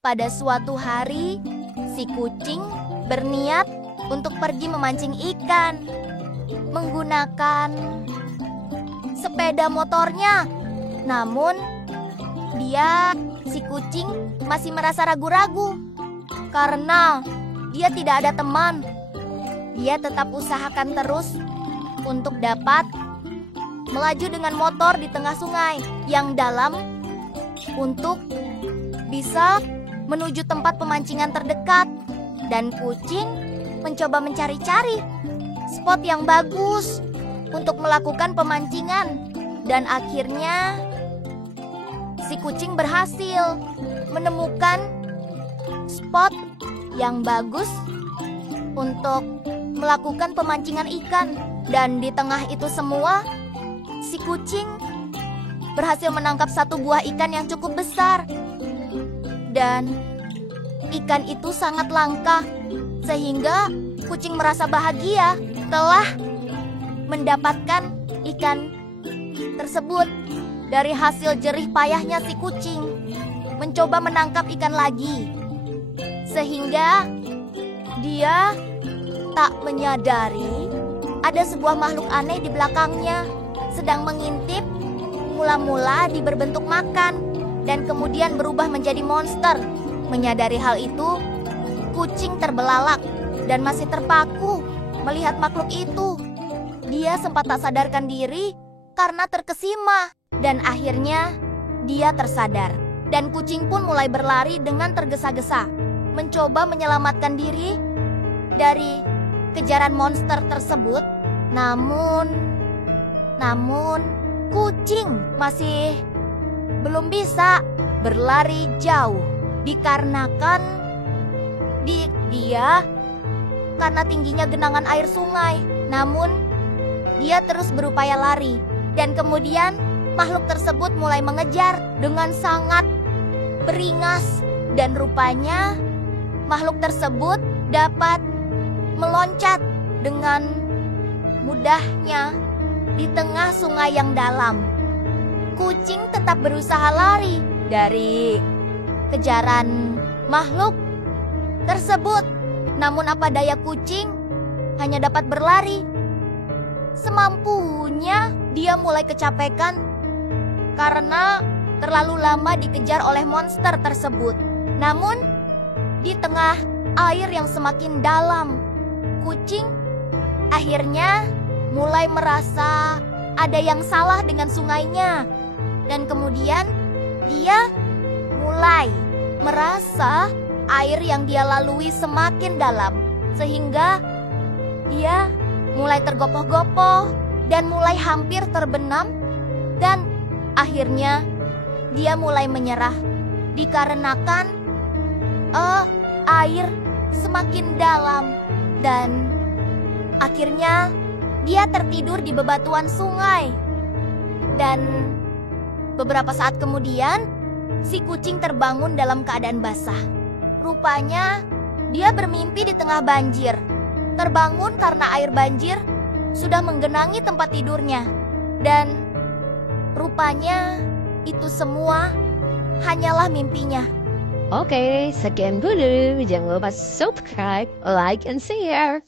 Pada suatu hari, si kucing berniat untuk pergi memancing ikan menggunakan sepeda motornya. Namun, si kucing masih merasa ragu-ragu karena dia tidak ada teman. Dia tetap usahakan terus untuk dapat melaju dengan motor di tengah sungai yang dalam untuk bisa menuju tempat pemancingan terdekat. Dan kucing mencoba mencari-cari spot yang bagus untuk melakukan pemancingan. Dan akhirnya si kucing berhasil menemukan spot yang bagus untuk melakukan pemancingan ikan. Dan di tengah itu semua, si kucing berhasil menangkap satu buah ikan yang cukup besar. Dan ikan itu sangat langka, sehingga kucing merasa bahagia telah mendapatkan ikan tersebut. Dari hasil jerih payahnya si kucing mencoba menangkap ikan lagi, sehingga dia tak menyadari ada sebuah makhluk aneh di belakangnya sedang mengintip. Mula-mula di berbentuk makan dan kemudian berubah menjadi monster. Menyadari hal itu, kucing terbelalak dan masih terpaku melihat makhluk itu. Dia sempat tak sadarkan diri karena terkesima. Dan akhirnya dia tersadar. Dan kucing pun mulai berlari dengan tergesa-gesa, mencoba menyelamatkan diri dari kejaran monster tersebut. Namun kucing masih belum bisa berlari jauh, dikarenakan dia karena tingginya genangan air sungai. Namun dia terus berupaya lari, dan kemudian makhluk tersebut mulai mengejar dengan sangat beringas. Dan rupanya makhluk tersebut dapat meloncat dengan mudahnya di tengah sungai yang dalam. Kucing tetap berusaha lari dari kejaran makhluk tersebut. Namun apa daya, kucing hanya dapat berlari semampunya. Dia mulai kecapekan karena terlalu lama dikejar oleh monster tersebut. Namun di tengah air yang semakin dalam, kucing akhirnya mulai merasa ada yang salah dengan sungainya. Dan kemudian dia mulai merasa air yang dia lalui semakin dalam, sehingga dia mulai tergopoh-gopoh dan mulai hampir terbenam. Dan akhirnya dia mulai menyerah dikarenakan air semakin dalam. Dan akhirnya dia tertidur di bebatuan sungai. Dan beberapa saat kemudian, si kucing terbangun dalam keadaan basah. Rupanya dia bermimpi di tengah banjir. Terbangun karena air banjir sudah menggenangi tempat tidurnya. Dan rupanya itu semua hanyalah mimpinya. Oke, sekian dulu. Jangan lupa subscribe, like, and share.